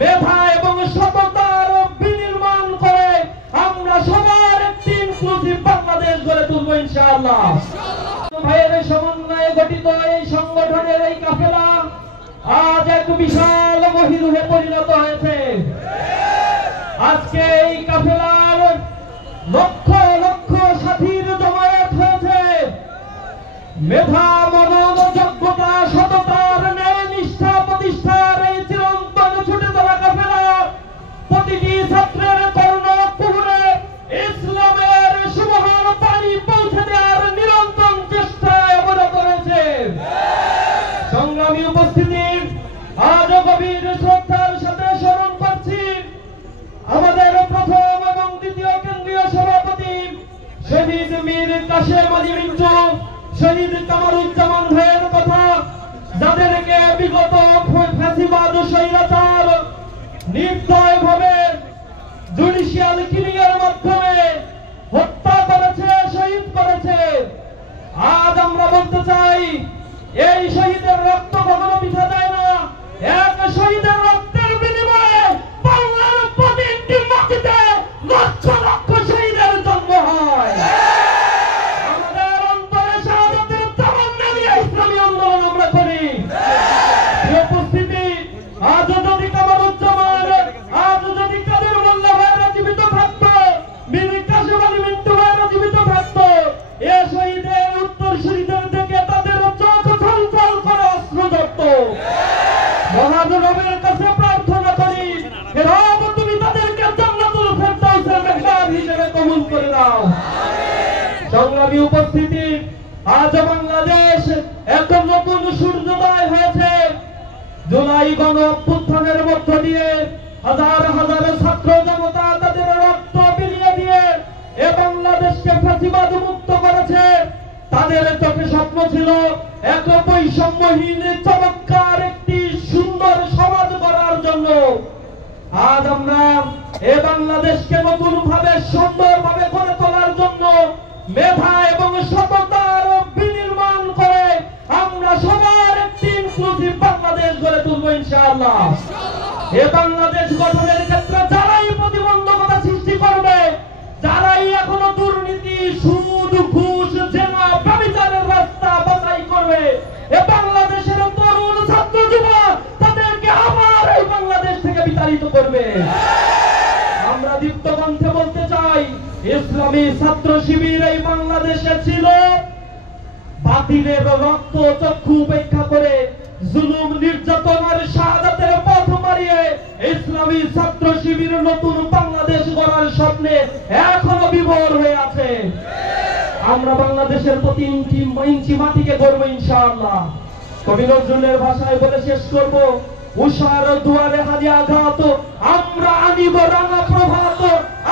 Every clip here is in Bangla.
মেধা এবং সততার বিনির্মাণ করে আমরা সবার একটি ইনক্লুসিভ বাংলাদেশ গড়ে তুলবো ইনশাআল্লাহ। ভাইয়ের সমন্বয়ে গঠিত এই সংগঠনের এই কাফেলা আজ এক বিশাল মহিরুহে পরিণত হয়েছে। আজকে এই কাফেলার লক্ষ লক্ষ সাথীর জমায়েত হয়েছে। মেধা, মনন, যোগ্যতা, সততার, ন্যায় নিষ্ঠা প্রতিষ্ঠার এই চিরন্তন ছুটে চলা কাফেলা প্রতিটি ছাত্রের কর্ণ কুহুরে ইসলামের সুমহান পানি পৌঁছে দেওয়ার নিরন্তর চেষ্টায় অবরত রয়েছে। সংগ্রামী উপস্থিতি, আজও গভীর শ্রদ্ধার সাথে স্মরণ করছি আমাদের প্রথম এবং দ্বিতীয় কেন্দ্রীয় সভাপতি শহীদ মীর কাশেম আলী মিন্টু, শহীদ কামারুজ্জামান ভাইয়ের কথা, যাদেরকে বিগত ফ্যাসিবাদ স্বৈরাচার নির্দয়ভাবে জুডিশিয়াল কিলিং এর মাধ্যমে হত্যা করেছে, শহীদ করেছে। আজ আমরা বলতে চাই, এই শহীদের রক্ত কখনো বৃথা যায় না। এক শহীদের রক্তের বিনিময়ে বাংলার প্রতিটি মাটিতে লক্ষ লক্ষ শহীদের জন্ম হয়। আমাদের অন্তরে শাহাদাতের তামান্না নিয়ে ইসলামী আন্দোলন আমরা করি। উপস্থিতি, আজ যদি কামারুজ্জামান, আজ যদি কাদের মোল্লা ভাইরা জীবিত থাকতো, মীর কাশেম আলী মিন্টু ভাইরা জীবিত থাকতো, এ শহীদের উত্তরসূরিদের থেকে তাদের চোখ ছলছল করে অস্ত্র ধরত। মহাজনবের কাছে প্রার্থনা করি, হে রব, তুমি তাদেরকে জান্নাতুল ফেরদাউসের মেহমান হিসেবে কবুল করে নাও। সংগ্রামী উপস্থিতি, আজ বাংলাদেশ এক নতুন সূর্যোদয় হয়েছে। জুলাই গণ অভ্যুত্থানের মধ্য দিয়ে হাজার হাজার ছাত্র জনতা তাদের রক্ত বিলিয়ে দিয়ে এ বাংলাদেশকে ফ্যাসিবাদ মুক্ত করেছে। তাদের চোখে স্বপ্ন ছিল এক বৈষম্যহীন চমৎকার একটি সুন্দর সমাজ গড়ার জন্য। আজ আমরা এ বাংলাদেশকে নতুন ভাবে সুন্দর ভাবে গড়ে তোলার জন্য মেধা এবং সততার বিনির্মাণ করে আমরা সবার একটি ইনক্লুসিভ বাংলাদেশ গড়ে তুলবো ইনশাআল্লাহ। এ বাংলাদেশ গঠনের ক্ষেত্রে যারাই প্রতিবন্ধকতা সৃষ্টি করবে, যারাই এখনো দুর্নীতি, সুদ, ঘুষ, জেনা, ব্যভিচারের রাস্তা বাছাই করবে, এ বাংলাদেশের তরুণ ছাত্র যুবক তাদেরকে আবার এই বাংলাদেশ থেকে বিতাড়িত করবে। আমরা দীপ্ত কণ্ঠে বলতে চাই, ইসলামী ছাত্র শিবির এই বাংলাদেশে ছিল বাতিলের রক্ত চক্ষু উপেক্ষা করে জুলুম, নির্যাতন আর শাহাদাতের পথ মারিয়ে ইসলামী ছাত্র শিবির নতুন বাংলাদেশ গড়ার স্বপ্নে এখনো বিভোর হয়ে আছে। আমরা বাংলাদেশের প্রতি ইঞ্চি মাটিকে গড়বো ইনশাআল্লাহ। কবি নজরুলের ভাষায় বলে শেষ করব, উষার দুয়ারে হারি আঘাত, আমরা আনিব রাঙা প্রভাত,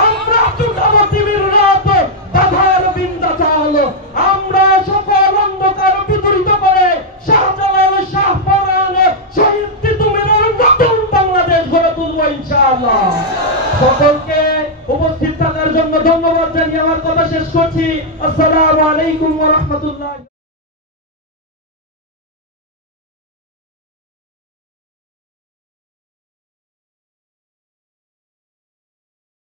আমরা টুটাবো তিমির রাত, বাধার বিন্ধ্যাচল, আমরা সকল অন্ধকার বিদূরিত করে শাহজালাল, শাহপরান, শহীদ তিতুমীরের নতুন বাংলাদেশ গড়ে তুলবো ইনশাআল্লাহ। সকলকে উপস্থিত থাকার জন্য ধন্যবাদ জানিয়ে আমার কথা শেষ করছি। আসসালামু আলাইকুম ওয়া রাহমাতুল্লাহ।